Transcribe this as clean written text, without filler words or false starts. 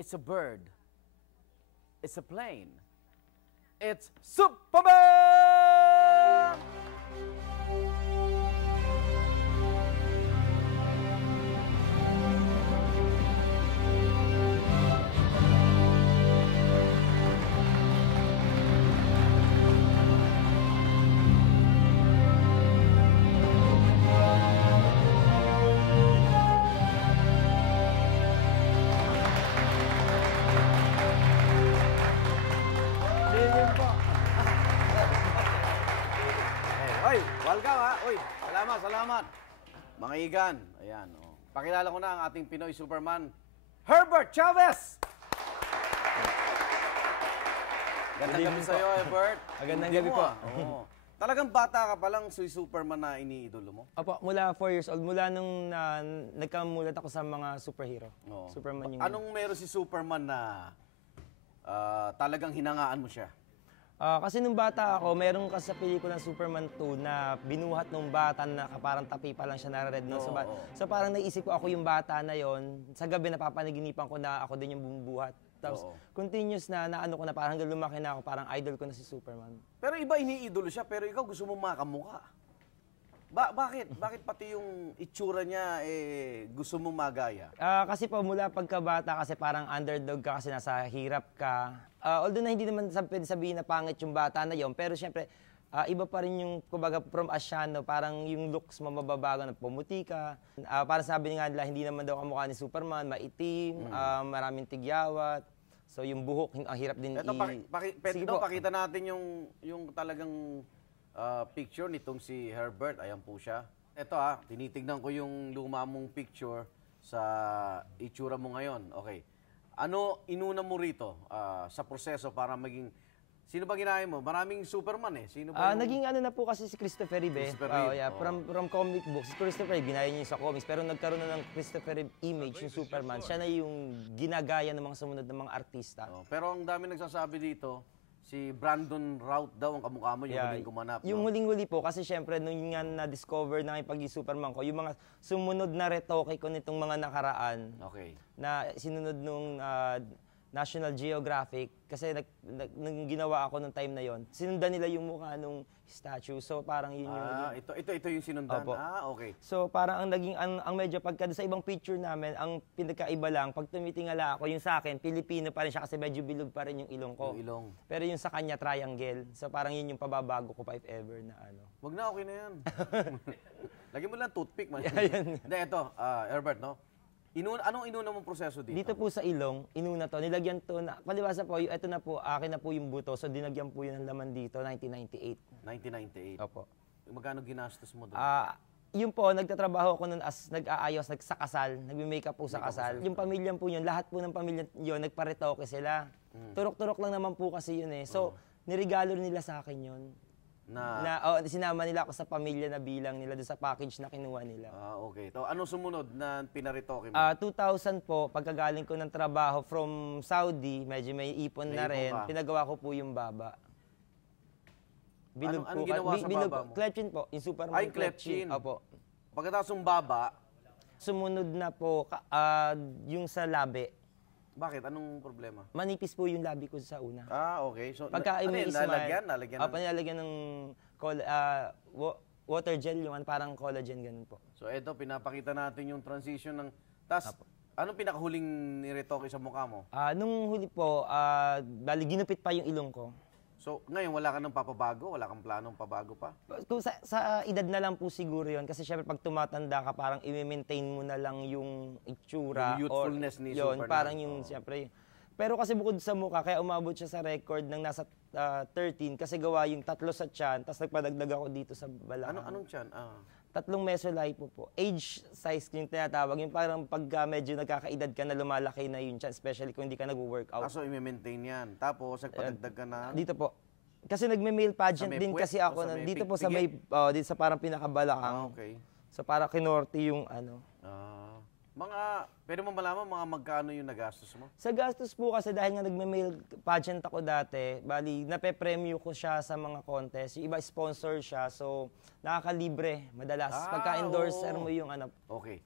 It's a bird. It's a plane. It's Superman! Oy, welcome ha. Oy, salamat. Mga igan. Ayan, oh. Pakilala ko na ang ating Pinoy Superman, Herbert Chavez! Gandang gabi sa'yo, Herbert. Magandang gabi po. Oo. Talagang bata ka pa lang si Superman na iniidolo mo? Opo, mula 4 years old. Mula nung nagkamulat ako sa mga superhero. Oo. Superman yung... Anong meron si Superman na talagang hinangaan mo siya? Kasi nung bata ako, meron kasi sa pelikulang Superman 2 na binuhat nung bata na parang tapi pa lang siya na-red. No? So parang naisip ko ako yung bata na yon. Sa gabi napapanaginipan ko na ako din yung bumubuhat. Tapos continuous na naano ko na parang hanggang lumaki na ako, parang idol ko na si Superman. Pero iba iniidolo siya, pero ikaw gusto mo makamukha. Bakit? Bakit pati yung itsura niya gusto mo magaya? Kasi po mula pagkabata kasi parang underdog ka kasi nasa hirap ka. Although na hindi naman pwede sabihin na pangit yung bata na yon, pero syempre iba pa rin yung kumbaga from Asiano, parang yung looks mo mababago na pumuti ka. Parang sabi nga nila hindi naman daw kamukha ni Superman, maitim, maraming tigyawat. So yung buhok ang hirap din pakita natin yung talagang picture nitong si Herbert. Ayan po siya. Ito tinitignan ko yung luma mong picture sa itsura mo ngayon. Okay. Ano inuna mo rito sa proseso para maging... Sino ba ginaya mo? Maraming Superman Sino ba naging ano na po kasi si Christopher Reeve. From comic books. Si Christopher Reeve, ginaya niya sa comics. Pero nagkaroon na ng Christopher Reeve image yung Superman. Siya na yung ginagaya ng mga sumunod ng mga artista. Pero ang dami nagsasabi dito, si Brandon Routh daw ang kamukha mo, yung huling gumanap. Yung huling-huli po, kasi syempre, nung nga na-discover na yung pag-Superman ko, yung mga sumunod na retoke ko nitong mga nakaraan, na sinunod nung National Geographic, kasi nung ginawa ako nung time na yon, sinundan nila yung mukha nung statue. So parang yun yung... Ito yung sinundan? Opo. Okay. So parang ang naging, ang medyo pagka sa ibang picture namin, ang pinagkaiba lang, pag tumitingala ako, yung sa akin, Pilipino pa rin siya kasi medyo bilog pa rin yung ilong ko. Yung ilong. Pero yung sa kanya, triangle. So parang yun yung pababago ko pa if ever na ano. Wag na, okay na yan. Lagyan mo lang toothpick man. Hindi, ito, Herbert, no? Anong inuna mong proseso dito? Dito po sa ilong, inuna to, nilagyan to na, palibasa po, ito na po, akin na po yung buto, so dinagyan po yun ng laman dito, 1998. 1998? Opo. Magkano ginastos mo doon? Yun po, nagtatrabaho ako nun as nag-aayos, nagsakasal, nagme-makeup po sa kasal. Yung pamilya po yun, lahat po ng pamilya yun, nagparetoke sila. Turok-turok lang naman po kasi yun So, nirigalo nila sa akin yun. Sinama nila ako sa pamilya na bilang nila doon sa package na kinuha nila. Okay. So, anong sumunod na pinaritoke mo? 2000 po, pagkagaling ko ng trabaho from Saudi, medyo may ipon na rin, pinagawa ko po yung baba. Bilog anong ginawa sa baba mo? Klepchin po, yung Superman Ay, Klepchin. Opo. Pagkatapos ng baba? Sumunod na po, yung sa labi. Bakit? Anong problema? Manipis po yung labi ko sa una. Okay. So, pagka nalagyan ng water gel, yung parang collagen, ganun po. So, ito, pinapakita natin yung transition ng... Anong pinakahuling niretoke sa mukha mo? Nung huli po, bali, ginupit pa yung ilong ko. So, ngayon, wala ka nang papabago? Wala kang planong pabago pa? Kung sa edad na lang po siguro yun. Kasi syempre, pag tumatanda ka, parang i-maintain mo na lang yung itsura. Yung youthfulness ni Superman. Parang yung, syempre. Pero kasi bukod sa mukha, kaya umabot siya sa record ng nasa 13. Kasi gawa yung 3 sa tiyan, tapos nagpadagdag ako dito sa balakang. Anong tiyan? 3 mesolipo po. Age size yung tinatawag. Yung parang pag medyo nagkakaedad ka na lumalaki na yun siya, especially kung hindi ka nag-workout. So, i-maintain yan. Tapos, nagpadagdag ka na? Dito po. Kasi nagme-male pageant din kasi ako. Dito po sa may, dito sa parang pinakabalakang. Okay. So, para kinorte yung ano. Pwede mo malaman mga magkano yung nagastos mo? Sa gastos po kasi dahil nga nagme-male pageant ako dati, bali, nape-premyo ko siya sa mga contest. Yung iba sponsor siya, so nakakalibre madalas. Pagka-endorser mo yung ano. Okay.